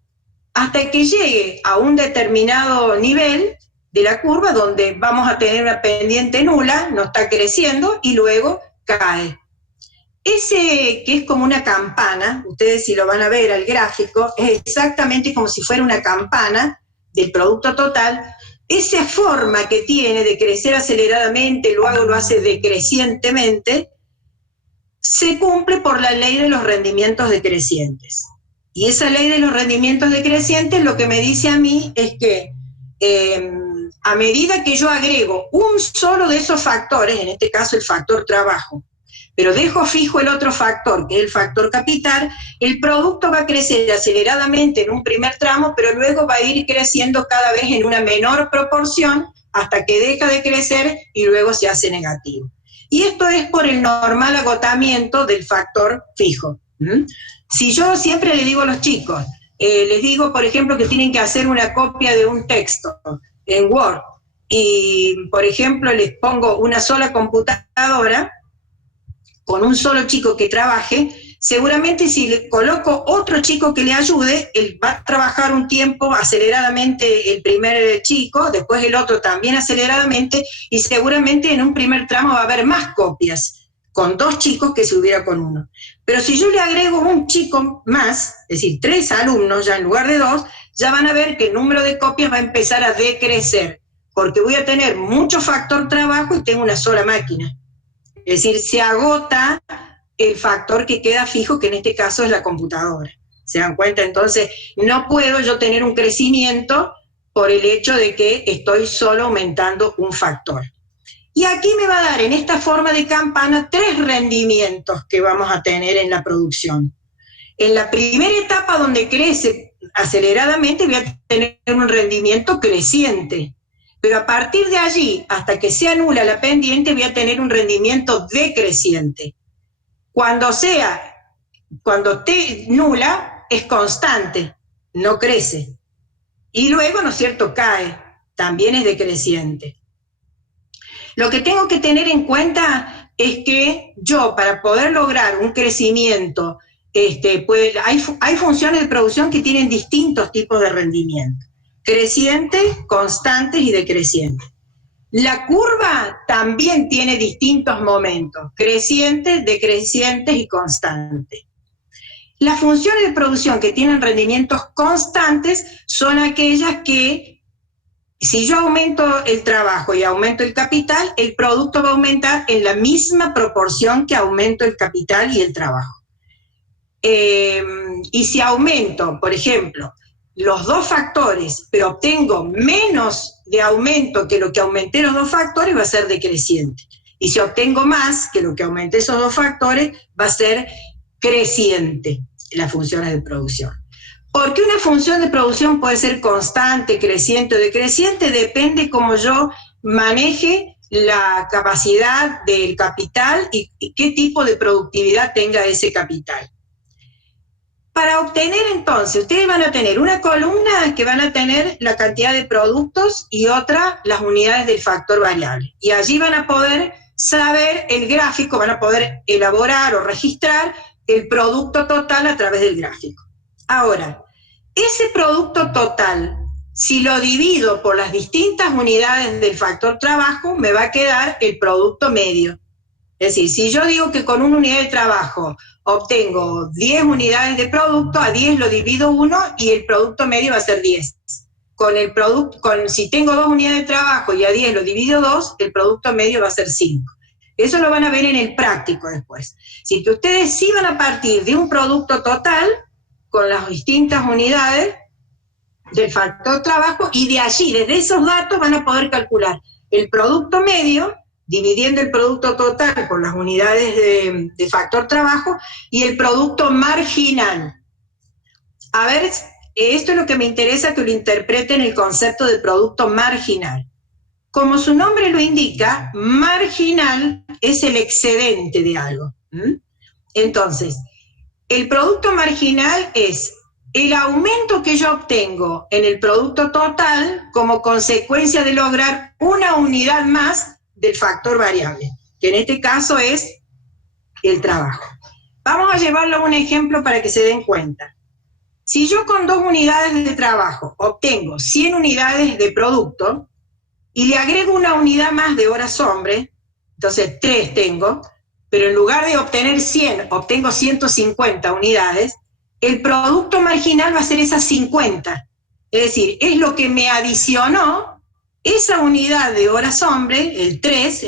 hasta que llegue a un determinado nivel de la curva donde vamos a tener una pendiente nula, no está creciendo y luego cae. Ese que es como una campana, ustedes si lo van a ver al gráfico, es exactamente como si fuera una campana del producto total. Esa forma que tiene de crecer aceleradamente, luego lo hace decrecientemente, se cumple por la ley de los rendimientos decrecientes. Y esa ley de los rendimientos decrecientes lo que me dice a mí es que a medida que yo agrego un solo de esos factores, en este caso el factor trabajo, pero dejo fijo el otro factor, que es el factor capital, el producto va a crecer aceleradamente en un primer tramo, pero luego va a ir creciendo cada vez en una menor proporción hasta que deja de crecer y luego se hace negativo. Y esto es por el normal agotamiento del factor fijo. Si yo siempre le digo a los chicos, les digo, por ejemplo, que tienen que hacer una copia de un texto en Word, y, por ejemplo, les pongo una sola computadora, con un solo chico que trabaje, seguramente si le coloco otro chico que le ayude, él va a trabajar un tiempo aceleradamente el primer chico, después el otro también aceleradamente, y seguramente en un primer tramo va a haber más copias con 2 chicos que si hubiera con uno. Pero si yo le agrego un chico más, es decir, 3 alumnos ya en lugar de 2, ya van a ver que el número de copias va a empezar a decrecer, porque voy a tener mucho factor trabajo y tengo una sola máquina. Es decir, se agota el factor que queda fijo, que en este caso es la computadora. ¿Se dan cuenta? Entonces, no puedo yo tener un crecimiento por el hecho de que estoy solo aumentando un factor. Y aquí me va a dar, en esta forma de campana, 3 rendimientos que vamos a tener en la producción. En la primera etapa, donde crece aceleradamente, voy a tener un rendimiento creciente. Pero a partir de allí, hasta que se anula la pendiente, voy a tener un rendimiento decreciente. Cuando esté nula, es constante, no crece. Y luego, ¿no es cierto?, cae, también es decreciente. Lo que tengo que tener en cuenta es que yo, para poder lograr un crecimiento, hay funciones de producción que tienen distintos tipos de rendimiento. Crecientes, constantes y decrecientes. La curva también tiene distintos momentos, crecientes, decrecientes y constantes. Las funciones de producción que tienen rendimientos constantes son aquellas que, si yo aumento el trabajo y aumento el capital, el producto va a aumentar en la misma proporción que aumento el capital y el trabajo. Y si aumento, por ejemplo, los 2 factores, pero obtengo menos de aumento que lo que aumenté los 2 factores, va a ser decreciente. Y si obtengo más que lo que aumenté esos 2 factores, va a ser creciente las funciones de producción. ¿Por qué una función de producción puede ser constante, creciente o decreciente? Depende cómo yo maneje la capacidad del capital y qué tipo de productividad tenga ese capital. Para obtener entonces, ustedes van a tener una columna que van a tener la cantidad de productos y otra las unidades del factor variable. Y allí van a poder saber el gráfico, van a poder elaborar o registrar el producto total a través del gráfico. Ahora, ese producto total, si lo divido por las distintas unidades del factor trabajo, me va a quedar el producto medio. Es decir, si yo digo que con una unidad de trabajo obtengo 10 unidades de producto, a 10 lo divido 1 y el producto medio va a ser 10. Si tengo 2 unidades de trabajo y a 10 lo divido 2, el producto medio va a ser 5. Eso lo van a ver en el práctico después. Si que ustedes sí van a partir de un producto total con las distintas unidades, del factor trabajo, y de allí, desde esos datos, van a poder calcular el producto medio, dividiendo el producto total por las unidades de factor trabajo, y el producto marginal. A ver, esto es lo que me interesa que lo interpreten el concepto de producto marginal. Como su nombre lo indica, marginal es el excedente de algo. Entonces, el producto marginal es el aumento que yo obtengo en el producto total como consecuencia de lograr una unidad más del factor variable, que en este caso es el trabajo. Vamos a llevarlo a un ejemplo para que se den cuenta. Si yo con 2 unidades de trabajo obtengo 100 unidades de producto y le agrego una unidad más de horas hombre, entonces 3 tengo, pero en lugar de obtener 100, obtengo 150 unidades, el producto marginal va a ser esas 50. Es decir, es lo que me adicionó esa unidad de horas hombre, el 3,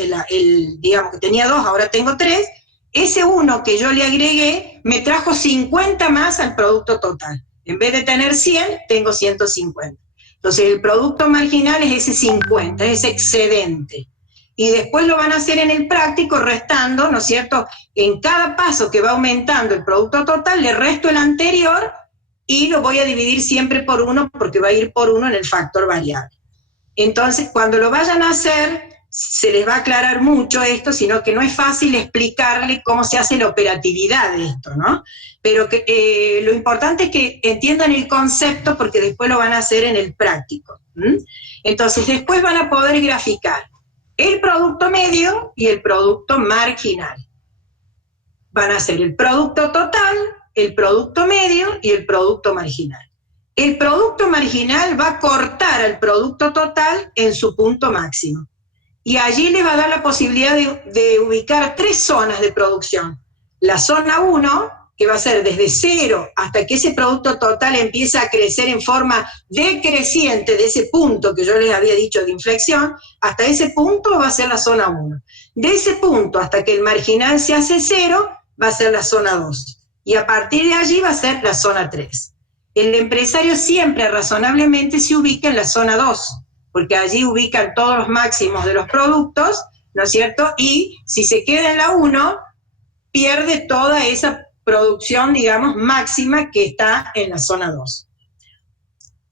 digamos que tenía 2, ahora tengo 3, ese 1 que yo le agregué me trajo 50 más al producto total. En vez de tener 100, tengo 150. Entonces el producto marginal es ese 50, ese excedente. Y después lo van a hacer en el práctico restando, ¿no es cierto? En cada paso que va aumentando el producto total, le resto el anterior y lo voy a dividir siempre por 1 porque va a ir por 1 en el factor variable. Entonces, cuando lo vayan a hacer, se les va a aclarar mucho esto, sino que no es fácil explicarle cómo se hace la operatividad de esto, ¿no? Pero que, lo importante es que entiendan el concepto porque después lo van a hacer en el práctico. Entonces, después van a poder graficar el producto medio y el producto marginal. Van a ser el producto total, el producto medio y el producto marginal. El producto marginal va a cortar al producto total en su punto máximo. Y allí les va a dar la posibilidad de ubicar 3 zonas de producción. La zona 1, que va a ser desde 0 hasta que ese producto total empieza a crecer en forma decreciente de ese punto que yo les había dicho de inflexión, hasta ese punto va a ser la zona 1. De ese punto hasta que el marginal se hace 0, va a ser la zona 2. Y a partir de allí va a ser la zona 3. El empresario siempre razonablemente se ubica en la zona 2, porque allí ubican todos los máximos de los productos, ¿no es cierto? Y si se queda en la 1, pierde toda esa producción, digamos, máxima que está en la zona 2.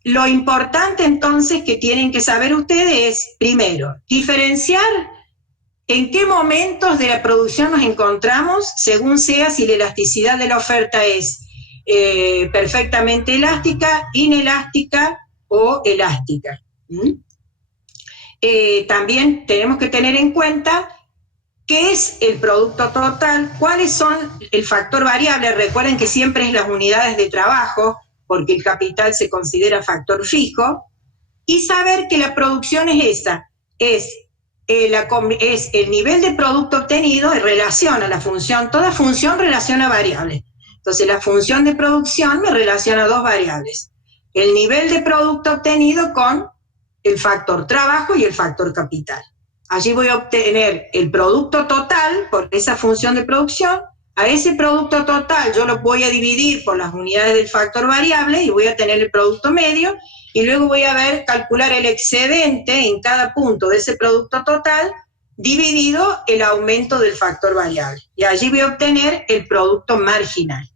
Lo importante entonces que tienen que saber ustedes es, primero, diferenciar en qué momentos de la producción nos encontramos, según sea si la elasticidad de la oferta es perfectamente elástica, inelástica o elástica. También tenemos que tener en cuenta qué es el producto total, cuáles son el factor variable. Recuerden que siempre es las unidades de trabajo, porque el capital se considera factor fijo, y saber que la producción es esa, es el nivel de producto obtenido en relación a la función. Toda función relaciona variables. Entonces la función de producción me relaciona 2 variables. El nivel de producto obtenido con el factor trabajo y el factor capital. Allí voy a obtener el producto total por esa función de producción. A ese producto total yo lo voy a dividir por las unidades del factor variable y voy a tener el producto medio, y luego voy a calcular el excedente en cada punto de ese producto total dividido el aumento del factor variable. Y allí voy a obtener el producto marginal.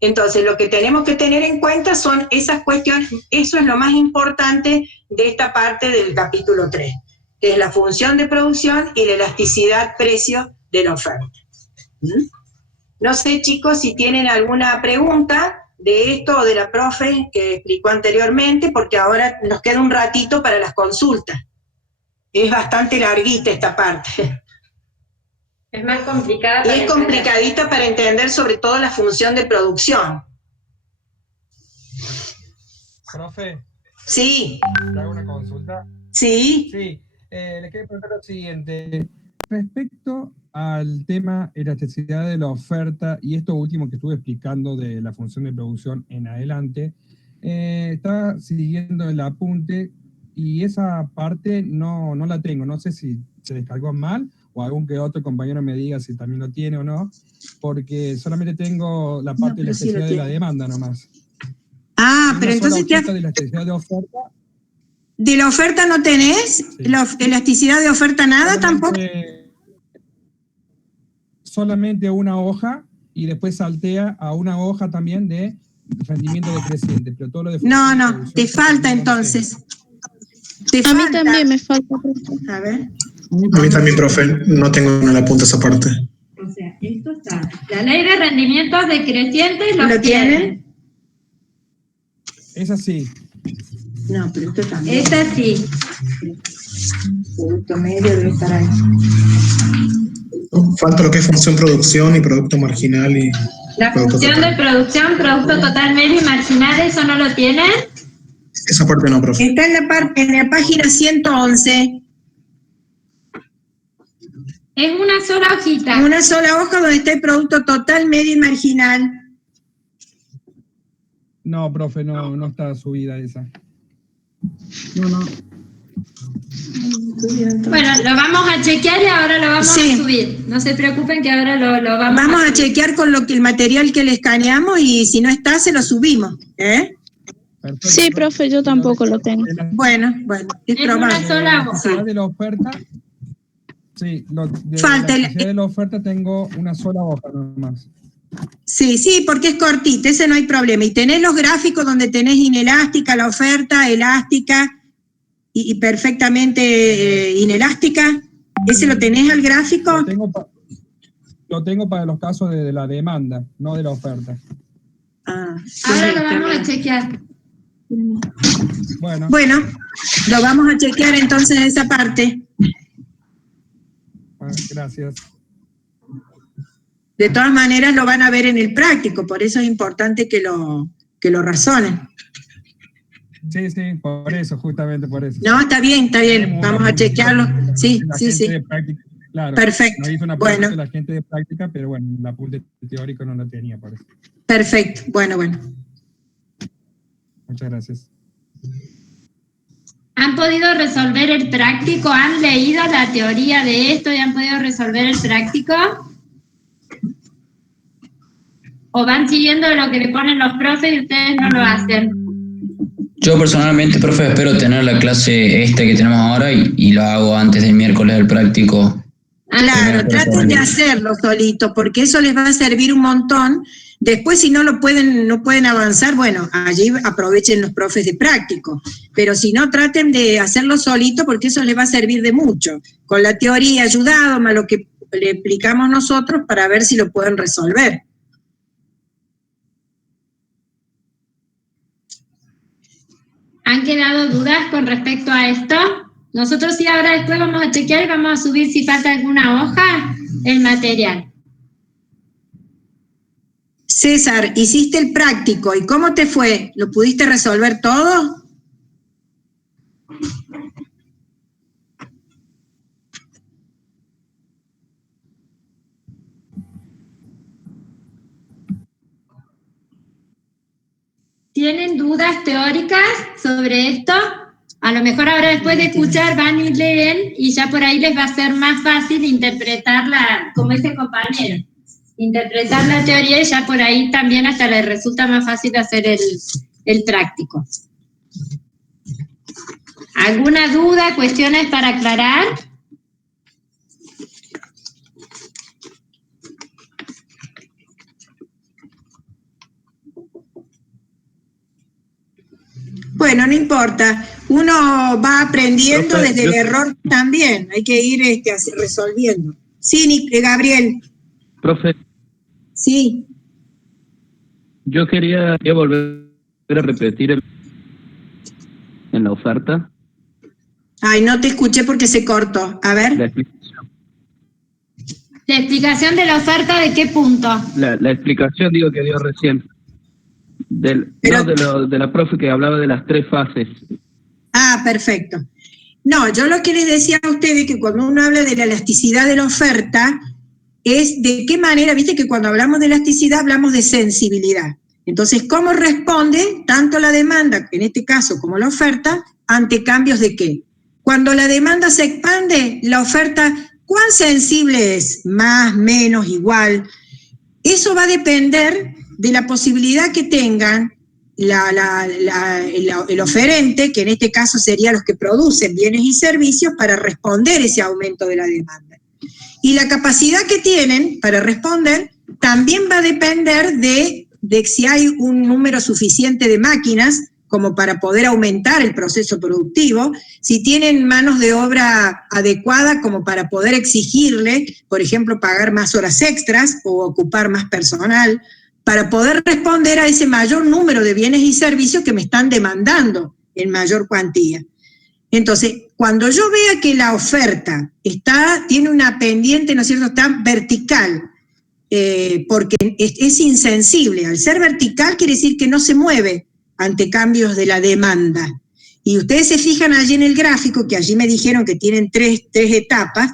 Entonces, lo que tenemos que tener en cuenta son esas cuestiones. Eso es lo más importante de esta parte del capítulo 3, que es la función de producción y la elasticidad precio de la oferta. No sé, chicos, si tienen alguna pregunta de esto o de la profe que explicó anteriormente, porque ahora nos queda un ratito para las consultas. Es bastante larguita esta parte. Es más complicada. Y es complicadita para entender sobre todo la función de producción. Profe. Sí. ¿Le hago una consulta? Sí. Sí. Le quiero preguntar lo siguiente. Respecto al tema elasticidad de la oferta y esto último que estuve explicando de la función de producción en adelante, estaba siguiendo el apunte y esa parte no la tengo. No sé si se descargó mal o algún que otro compañero me diga si también lo tiene o no, porque solamente tengo la parte de elasticidad de la demanda nomás. Ah, pero entonces de elasticidad de oferta. ¿De la oferta no tenés? Sí. ¿La elasticidad de oferta nada tampoco? Solamente una hoja y después saltea a una hoja también de rendimiento decreciente. Pero todo lo de No, te falta entonces. A mí también me falta. A ver. A mí también, profe, no tengo en la punta esa parte. O sea, esto está. La ley de rendimientos decrecientes ¿Lo tienen? Es así. No, pero esto también. Esta sí. Producto medio debe estar ahí. Falta lo que es función producción y producto marginal y La producto función total. de producción, producto total medio y marginal, ¿eso no lo tienen? Esa parte no, profe. Está en la página 111. Es una sola hojita. Una sola hoja donde está el producto total, medio y marginal. No, profe, no está subida esa. No. Bueno, lo vamos a chequear y ahora lo vamos Sí. a subir. No se preocupen que ahora lo vamos Vamos a subir. chequear con el material que le escaneamos y si no está, se lo subimos. Perfecto, Sí, profe, yo tampoco lo tengo. Bueno, es Es una probable. sola La hoja. elasticidad de la oferta, sí, Falta la el- elasticidad de la oferta tengo una sola hoja nomás. Sí, porque es cortita, ese no hay problema. Y tenés los gráficos donde tenés inelástica, la oferta, elástica y perfectamente inelástica. ¿Ese lo tenés al gráfico? Lo tengo para los casos de la demanda, no de la oferta. Ahora lo vamos a chequear. Bueno, lo vamos a chequear entonces esa parte. Gracias. De todas maneras lo van a ver en el práctico, por eso es importante que lo razonen. Sí, por eso, justamente por eso. No, está bien, vamos a chequearlo. Sí. De práctica, claro. Perfecto. No hizo una Bueno. pregunta de la gente de práctica, pero bueno, el apunte teórico no lo tenía, por eso. Perfecto, bueno. Muchas gracias. ¿Han podido resolver el práctico? ¿Han leído la teoría de esto y han podido resolver el práctico? ¿O van siguiendo lo que le ponen los profes y ustedes no lo hacen? Yo personalmente, profe, espero tener la clase esta que tenemos ahora y lo hago antes del miércoles del práctico. Claro, traten de hacerlo solito, porque eso les va a servir un montón. Después, si no pueden avanzar, bueno, allí aprovechen los profes de práctico. Pero si no, traten de hacerlo solito, porque eso les va a servir de mucho. Con la teoría ayudado, más lo que le explicamos nosotros, para ver si lo pueden resolver. ¿Han quedado dudas con respecto a esto? Nosotros sí, ahora después vamos a chequear y vamos a subir si falta alguna hoja, el material. César, hiciste el práctico, ¿y cómo te fue? ¿Lo pudiste resolver todo? ¿Tienen dudas teóricas sobre esto? A lo mejor ahora después de escuchar van y leen y ya por ahí les va a ser más fácil interpretarla, como ese compañero. Interpretar la teoría y ya por ahí también hasta les resulta más fácil hacer el práctico. ¿Alguna duda, cuestiones para aclarar? Bueno, no importa. Uno va aprendiendo Profe, desde el error también. Hay que ir resolviendo. Sí, Gabriel. Profe, Sí. yo quería volver a repetir en la oferta Ay, no te escuché porque se cortó. A ver. la explicación. ¿La explicación de la oferta de qué punto? La explicación, digo, que dio recién. De la profe que hablaba de las 3 fases. Ah, perfecto. No, yo lo que les decía a ustedes que cuando uno habla de la elasticidad de la oferta es de qué manera, viste que cuando hablamos de elasticidad hablamos de sensibilidad. Entonces, ¿cómo responde tanto la demanda, en este caso, como la oferta, ante cambios de qué? Cuando la demanda se expande, la oferta, ¿cuán sensible es? Más, menos, igual. Eso va a depender de la posibilidad que tengan el oferente, que en este caso serían los que producen bienes y servicios, para responder ese aumento de la demanda. Y la capacidad que tienen para responder también va a depender de si hay un número suficiente de máquinas como para poder aumentar el proceso productivo, si tienen manos de obra adecuada como para poder exigirle, por ejemplo, pagar más horas extras o ocupar más personal, para poder responder a ese mayor número de bienes y servicios que me están demandando en mayor cuantía. Entonces, cuando yo vea que la oferta tiene una pendiente, ¿no es cierto?, está vertical, porque es insensible. Al ser vertical quiere decir que no se mueve ante cambios de la demanda. Y ustedes se fijan allí en el gráfico, que allí me dijeron que tienen tres etapas,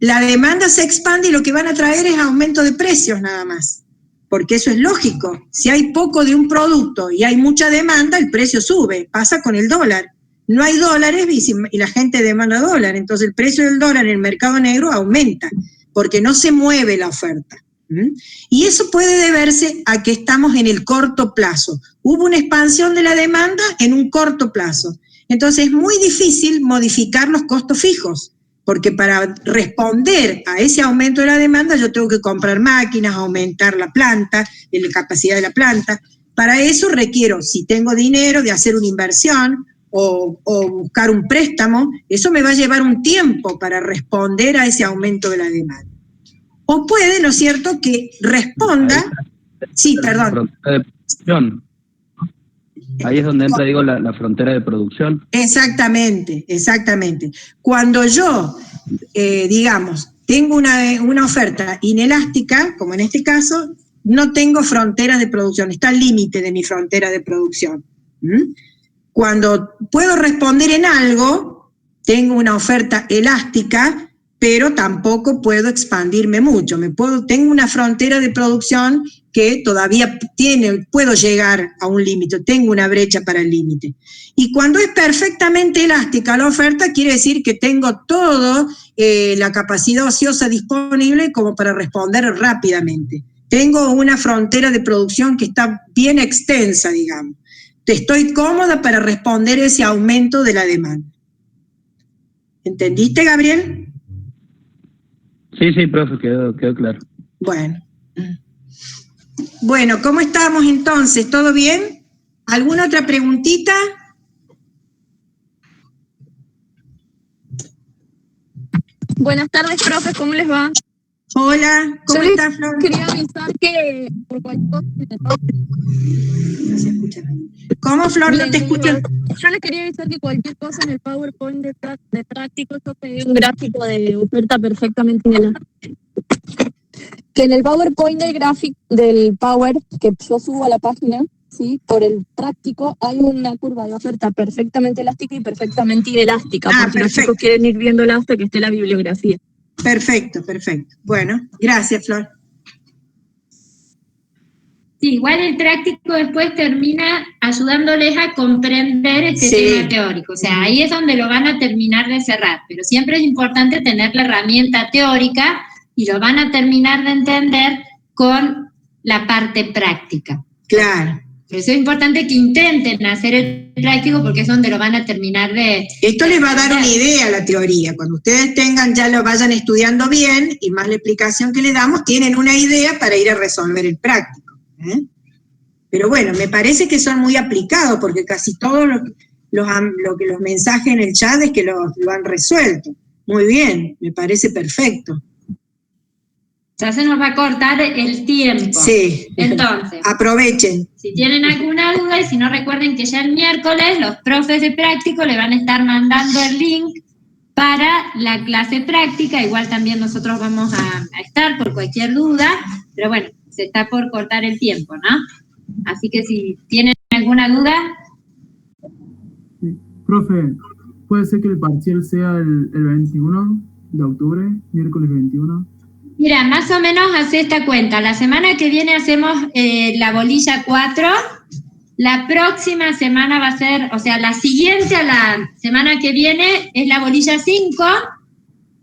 la demanda se expande y lo que van a traer es aumento de precios nada más. Porque eso es lógico. Si hay poco de un producto y hay mucha demanda, el precio sube. Pasa con el dólar. No hay dólares y la gente demanda dólar. Entonces el precio del dólar en el mercado negro aumenta, porque no se mueve la oferta. Y eso puede deberse a que estamos en el corto plazo. Hubo una expansión de la demanda en un corto plazo. Entonces es muy difícil modificar los costos fijos, porque para responder a ese aumento de la demanda yo tengo que comprar máquinas, aumentar la planta, la capacidad de la planta. Para eso requiero, si tengo dinero, de hacer una inversión o buscar un préstamo. Eso me va a llevar un tiempo para responder a ese aumento de la demanda. O puede, ¿no es cierto?, que responda... Sí, perdón. Ahí es donde entra, digo, la frontera de producción. Exactamente, exactamente. Cuando yo, digamos, tengo una oferta inelástica, como en este caso, no tengo fronteras de producción, está al límite de mi frontera de producción. Cuando puedo responder en algo, tengo una oferta elástica, pero tampoco puedo expandirme mucho. Tengo una frontera de producción que todavía puedo llegar a un límite, tengo una brecha para el límite. Y cuando es perfectamente elástica la oferta, quiere decir que tengo toda la capacidad ociosa disponible como para responder rápidamente. Tengo una frontera de producción que está bien extensa, digamos. Estoy cómoda para responder ese aumento de la demanda. ¿Entendiste, Gabriel? Sí, profe, quedó claro. Bueno, ¿cómo estamos entonces? ¿Todo bien? ¿Alguna otra preguntita? Buenas tardes, profe, ¿cómo les va? Hola, ¿cómo estás, Flor? Quería avisar que por cualquier cosa... No se escucha. ¿Cómo, Flor? No te escucho. Yo les quería avisar que cualquier cosa en el PowerPoint de práctico, yo pedí un gráfico de oferta perfectamente inelástica. Que en el PowerPoint del Power, que yo subo a la página, ¿sí?, por el práctico, hay una curva de oferta perfectamente elástica y perfectamente inelástica, porque los chicos quieren ir viéndola hasta que esté la bibliografía. Perfecto. Bueno, gracias, Flor. Sí, igual el práctico después termina ayudándoles a comprender este tema teórico. O sea, ahí es donde lo van a terminar de cerrar. Pero siempre es importante tener la herramienta teórica y lo van a terminar de entender con la parte práctica. Claro. Por eso es importante que intenten hacer el práctico, porque es donde lo van a terminar de... Esto les va a dar una idea a la teoría. Cuando ustedes ya lo vayan estudiando bien, y más la explicación que le damos, tienen una idea para ir a resolver el práctico. Pero bueno, me parece que son muy aplicados, porque casi todos los mensajes en el chat es que lo han resuelto. Muy bien, me parece perfecto. Ya se nos va a cortar el tiempo. Sí. Entonces, aprovechen. Si tienen alguna duda, y si no, recuerden que ya el miércoles los profes de práctico le van a estar mandando el link para la clase práctica. Igual también nosotros vamos a estar por cualquier duda, pero bueno, se está por cortar el tiempo, ¿no? Así que si tienen alguna duda... Sí. Profe, ¿puede ser que el parcial sea el 21 de octubre, miércoles 21? Mira, más o menos hace esta cuenta. La semana que viene hacemos la bolilla 4. La próxima semana va a ser, o sea, la siguiente a la semana que viene es la bolilla 5.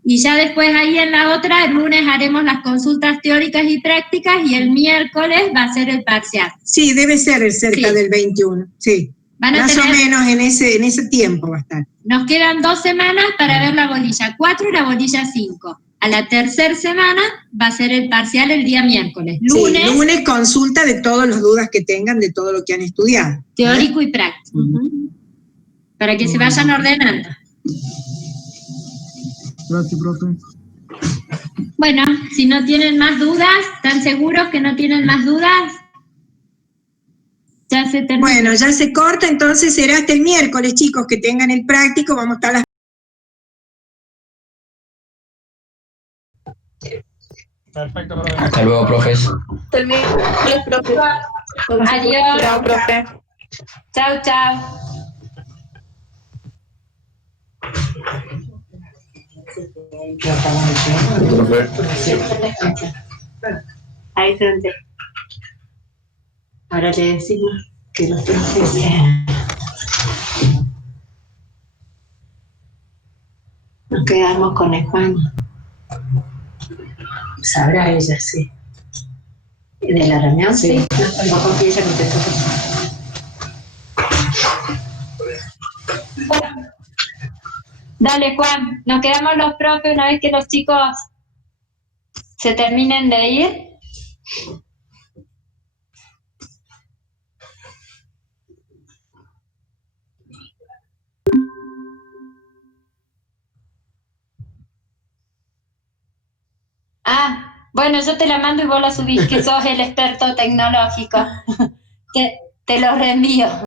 Y ya después ahí en la otra, el lunes haremos las consultas teóricas y prácticas y el miércoles va a ser el parcial. Sí, debe ser cerca Sí. del 21, sí. Van a Más tener- o menos en ese tiempo va a estar. Nos quedan 2 semanas para ver la bolilla 4 y la bolilla 5. A la tercera semana va a ser el parcial el día miércoles. Lunes, Sí, lunes consulta de todas las dudas que tengan de todo lo que han estudiado. teórico y práctico. Para que se vayan ordenando. Gracias, profe. Bueno, si no tienen más dudas, ¿están seguros que no tienen más dudas? Ya se terminó. Bueno, ya se corta, entonces será hasta el miércoles, chicos, que tengan el práctico, vamos a estar a las... Perfecto, profe. Hasta luego, profes. Adiós. Chao, profe. Chao, chao. Ahí frente. Ahora le decimos que los profes nos quedamos con España. Sabrá ella, sí. ¿De la reunión? Sí. No, porque ella contestó. Dale, Juan, nos quedamos los profes una vez que los chicos se terminen de ir. Ah, bueno, yo te la mando y vos la subís, que sos el experto tecnológico. Te lo reenvío.